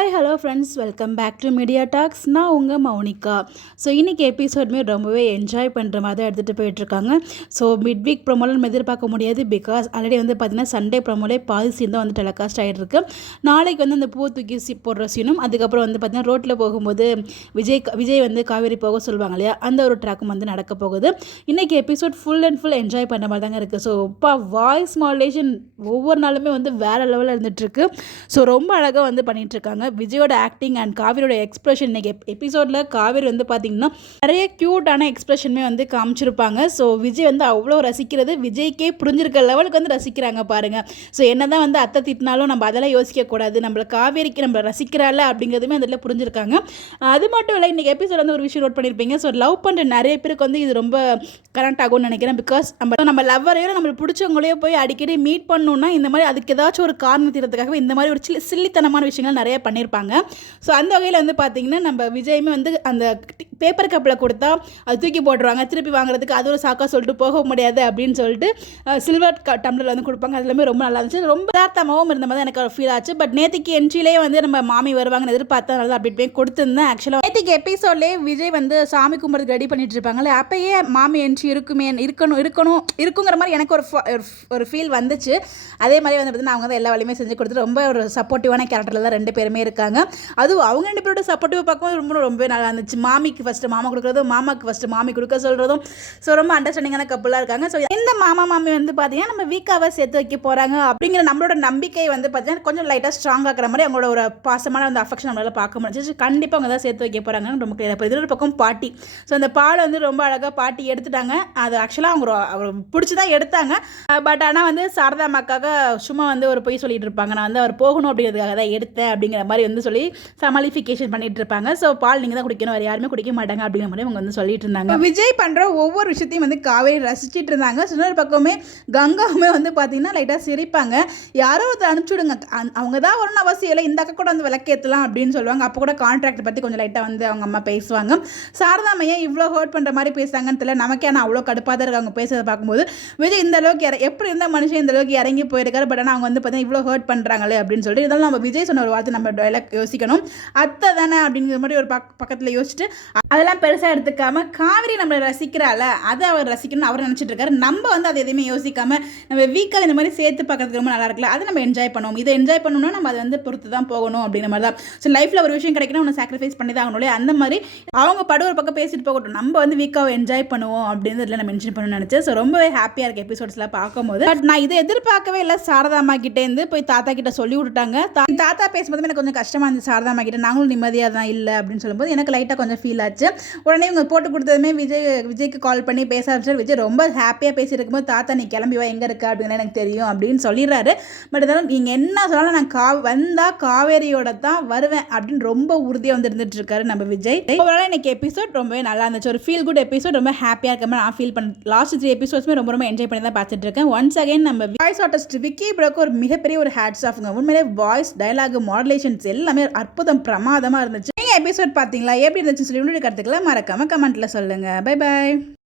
Hi hello friends, welcome back to media talks. நான் உங்கள் Mounika. So இன்றைக்கி எபிசோடுமே ரொம்பவே என்ஜாய் பண்ணுற மாதிரி தான் எடுத்துகிட்டு போயிட்டுருக்காங்க. ஸோ மிட் வீக் ப்ரோமோலாம் நம்ம எதிர்பார்க்க முடியாது. பிகாஸ் ஆல்ரெடி வந்து பார்த்திங்கன்னா சண்டே ப்ரோமோலே பாதி சீன் தான் வந்து டெலிகாஸ்ட் ஆகிட்டுருக்கு. நாளைக்கு வந்து அந்த பூ தூக்கி போடுற சீனும், அதுக்கப்புறம் வந்து பார்த்திங்கன்னா ரோட்டில் போகும்போது விஜய் வந்து காவேரி போக சொல்லுவாங்க இல்லையா, அந்த ஒரு ட்ராக்கும் வந்து நடக்க போகுது. இன்றைக்கி episode full and full enjoy பண்ணுற மாதிரி தாங்க இருக்குது. ஸோ வாய்ஸ் மாடுலேஷன் ஒவ்வொரு நாளுமே வந்து வேறு லெவலில் இருந்துகிட்ருக்கு. ஸோ ரொம்ப அழகாக வந்து பண்ணிகிட்ருக்காங்க. விஜயோட ஆக்டிங் அண்ட் காவேரியோட எக்ஸ்பிரஷன். இன்னைக்கு எபிசோடில் காவேரி வந்து பார்த்திங்கன்னா நிறைய க்யூட்டான எக்ஸ்பிரஷனுமே வந்து காமிச்சிருப்பாங்க. ஸோ விஜய் வந்து அவ்வளோ ரசிக்கிறது விஜய்க்கே புரிஞ்சிருக்க லெவலுக்கு வந்து ரசிக்கிறாங்க பாருங்கள். ஸோ என்ன தான் வந்து அத்தை திட்டினாலும் நம்ம அதெல்லாம் யோசிக்கக்கூடாது, நம்மளை காவேரிக்கு நம்ம ரசிக்கிறாள் அப்படிங்கிறதுமே அதில் புரிஞ்சிருக்காங்க. அது மட்டும் இல்லை, இன்றைக்கி எபிசோட் வந்து ஒரு விஷயம் நோட் பண்ணியிருப்பீங்க. ஸோ லவ் பண்ணுற நிறைய பேருக்கு வந்து இது ரொம்ப கனெக்ட் ஆகும்னு நினைக்கிறேன். பிகாஸ் நம்ம லவ்வரையோ நம்மளுக்கு பிடிச்சவங்களையோ போய் அடிக்கடி மீட் பண்ணணுன்னா இந்த மாதிரி அதுக்கு ஏதாச்சும் ஒரு காரணம் தீரத்துக்காகவே இந்த மாதிரி ஒரு சில்லித்தனமான விஷயங்கள் நிறைய பண்ணியிருப்பாங்க. ஸோ அந்த வகையில் வந்து பார்த்திங்கன்னா நம்ம விஜயுமே வந்து அந்த பேப்பர் கப்பில் கொடுத்தா அது தூக்கி போட்டுருவாங்க, திருப்பி வாங்குறதுக்கு அது ஒரு சாக்கா சொல்லிட்டு போக முடியாது அப்படின்னு சொல்லிட்டு சில்வர் டம்ளரில் வந்து கொடுப்பாங்க. அது எல்லாமே ரொம்ப நல்லா இருந்துச்சு. ரொம்ப யதார்த்தமாகவும் இருந்த மாதிரி எனக்கு ஒரு ஃபீல் ஆச்சு. பட் நேற்றுக்கு என்ட்ரிலேயே வந்து நம்ம மாமி வருவாங்கன்னு எதிர்பார்த்தனால அப்படி போய் கொடுத்துருந்தேன். ஆக்சுவலாக நேற்றுக்கு எபிசோட்லேயே விஜய் வந்து சாமி கும்பிட்றதுக்கு ரெடி பண்ணிட்டு இருப்பாங்களே, அப்பயே மாமி என்ட்ரி இருக்குங்கிற மாதிரி எனக்கு ஒரு ஃபீல் வந்துச்சு. அதே மாதிரி வந்து பார்த்தீங்கன்னா அவங்க தான் எல்லா வேலையுமே செஞ்சு கொடுத்துட்டு ரொம்ப ஒரு சப்போர்ட்டிவான கேரக்டரில் தான் ரெண்டு பேருமே இருக்காங்க. அதுவும் அவங்க ரெண்டு பேரோட சப்போர்ட்டிவாக பார்க்கும்போது ரொம்பவே நல்லா இருந்துச்சு. மாமிக்கு ஃபஸ்ட்டு மாமா கொடுக்குறதும், மாமாவுக்கு ஃபஸ்ட்டு மாமி கொடுக்க சொல்கிறதும். ஸோ ரொம்ப அண்டர்ஸ்டாண்டிங்கான கப்பலாக இருக்காங்க. ஸோ இந்த மாமி வந்து பார்த்தீங்கன்னா நம்ம வீக்காவை சேர்த்து வைக்க போகிறாங்க அப்படிங்கிற நம்மளோட நம்பிக்கை வந்து பார்த்தீங்கன்னா கொஞ்சம் லைட்டாக ஸ்ட்ராங் ஆகிற மாதிரி அவங்களோட ஒரு பாசமான அந்த அஃபெக்ஷன் நம்மளால் பார்க்க முடிஞ்சிச்சு. கண்டிப்பாக அவங்க தான் சேர்த்து வைக்க போகிறாங்கன்னு ரொம்ப கிளியர். இது ஒரு பக்கம் பாட்டி. ஸோ அந்த பாலை வந்து ரொம்ப அழகாக பாட்டி எடுத்துட்டாங்க. அது ஆக்சுவலாக அவங்க பிடிச்சி தான் எடுத்தாங்க. பட் ஆனால் வந்து சாரதா அம்மாக்காக சும்மா வந்து ஒரு பொய் சொல்லிட்டு இருப்பாங்க, நான் வந்து அவர் போகணும் அப்படிங்கிறதுக்காக தான் எடுத்தேன் அப்படிங்கிற மாதிரி வந்து சொல்லி சமாளிஃபிகேஷன் பண்ணிட்டு இருப்பாங்க. ஸோ பால் நீங்கள் தான் குடிக்கணும், வேறு யாருமே குடிக்க மாட்டாங்க அப்படிங்கிற மாதிரி அவங்க வந்து சொல்லிட்டு இருந்தாங்க. விஜய் பண்ணுற ஒவ்வொரு விஷயத்தையும் வந்து காவேரி ரசிச்சுட்டு இருந்தாங்க. இன்னொரு பக்கமே கங்காவுமே வந்து பார்த்தீங்கன்னா லைட்டாக சிரிப்பாங்க. யாரோ ஒருத்தர் அனுப்பிச்சுடுங்க, அவங்க தான் வரணும் அவசியம் இல்லை, இந்த அக்கா கூட வந்து விளக்கேற்றலாம் அப்படின்னு சொல்லுவாங்க. அப்போ கூட கான்ட்ராக்ட் பற்றி கொஞ்சம் லைட்டாக வந்து அவங்க அம்மா பேசுவாங்க. சாரதாமையா இவ்வளோ ஹர்ட் பண்ணுற மாதிரி பேசுகிறாங்கன்னு தெரியல, நமக்கே ஆனால் அவ்வளோ கடுப்பாக தான் இருக்காங்க பேசுறதை பார்க்கும்போது. விஜய் இந்த அளவுக்கு எப்படி இருந்தால் மனுஷன் இந்த அளவுக்கு இறங்கி போயிருக்காரு, பட் ஆனால் அவங்க வந்து பார்த்தீங்கன்னா இவ்வளோ ஹர்ட் பண்ணுறாங்களே அப்படின்னு சொல்லிட்டு இதெல்லாம் நம்ம விஜய் சொன்ன ஒரு வார்த்தை நம்ம டைலாக் யோசிக்கணும். அத்தை தானே அப்படிங்கிற மாதிரி ஒரு பக்கத்தில் யோசிச்சுட்டு அதெல்லாம் பெருசாக எடுத்துக்காம காவேரி நம்மளை ரசிக்கிறாள், அதை அவர் ரசிக்கணும்னு அவர் நினச்சிட்டு இருக்காரு. நம்ம வந்து அதை எதுவுமே யோசிக்காம நம்ம வீக்காக இந்த மாதிரி சேர்த்து பார்க்கறதுக்கு ரொம்ப நல்லா இருக்குல்ல, அதை நம்ம என்ஜாய் பண்ணுவோம். இதை என்ஜாய் பண்ணணும்னா நம்ம அதை வந்து பொறுத்து தான் போகணும் அப்படிங்கிற மாதிரி தான். ஸோ லைஃப்பில் ஒரு விஷயம் கிடைக்கணும், ஒன்று சாக்ரிஃபைஸ் பண்ணி தான் ஆகணும். அந்த மாதிரி அவங்க படு ஒரு பக்கம் பேசிட்டு போகட்டும், நம்ம வந்து வீக்காக என்ஜாய் பண்ணுவோம் அப்படின்னு இதில் நான் மென்ஷன் பண்ணணும்னு நினச்சேன். ஸோ ரொம்பவே ஹாப்பியாக இருக்குது எபிசோட்ஸ்லாம் பார்க்கும்போது. பட் நான் இதை எதிர்பார்க்கவே இல்லை. சாரதா அம்மா கிட்டேருந்து போய் தாத்தா கிட்ட சொல்லி விட்டுட்டாங்க. தாத்தா பேசும்போது எனக்கு கொஞ்சம் கஷ்டமாக இருந்துச்சு. சாரதா அம்மா கிட்ட நாங்களும் நிம்மதியாக தான் இல்லை அப்படின்னு சொல்லும்போது எனக்கு லைட்டாக கொஞ்சம் ஃபீல் ஆச்சு. உடனே இவங்க போட்டு கொடுத்ததுமே விஜய்க்கு கால் பண்ணி பேச ஆரம்பிச்சார். விஜய் ரொம்ப ஹாப்பியாக பேசியிருக்கும் போது தாத்தா நீ கிளம்பி வா, எங்கே இருக்க அப்படின்னு எனக்கு தெரியும் அப்படின்னு சொல்லிடுறாரு. பட் இருந்தாலும் நீங்கள் என்ன சொன்னாலும் நான் வந்தால் காவேரியோட தான் வருவேன் அப்படின்னு ரொம்ப உறுதியாக வந்து இருந்துட்டு இருக்காரு நம்ம விஜய். ஓவரால் இன்னைக்கு எபிசோட் ரொம்பவே நல்லா இருந்துச்சு. ஒரு ஃபீல் குட் எபிசோட், ரொம்ப ஹாப்பியாக இருக்க மாதிரி நான் ஃபீல் பண்ணேன். லாஸ்ட் 3 எபிசோட்ஸுமே ரொம்ப என்ஜாய் பண்ணி தான் பார்த்துட்டு இருக்கேன். ஒன்ஸ் அகைன் நம்ம வாய்ஸ் ஆர்டிஸ்ட் விக்கி ப்ரோக்கு ஒரு மிகப்பெரிய ஒரு ஹேட்ஸ் ஆஃப்ங்க. உண்மையிலே வாய்ஸ், டயலாக், மாடுலேஷன்ஸ் எல்லாமே அற்புதம், பிரமாதமாக இருந்துச்சு. நீங்கள் எபிசோட் பார்த்தீங்களா, எப்படி இருந்துச்சுன்னு சொல்லி கருத்துக்களை மறக்காமல் கமெண்ட்டில் சொல்லுங்கள். Bye bye.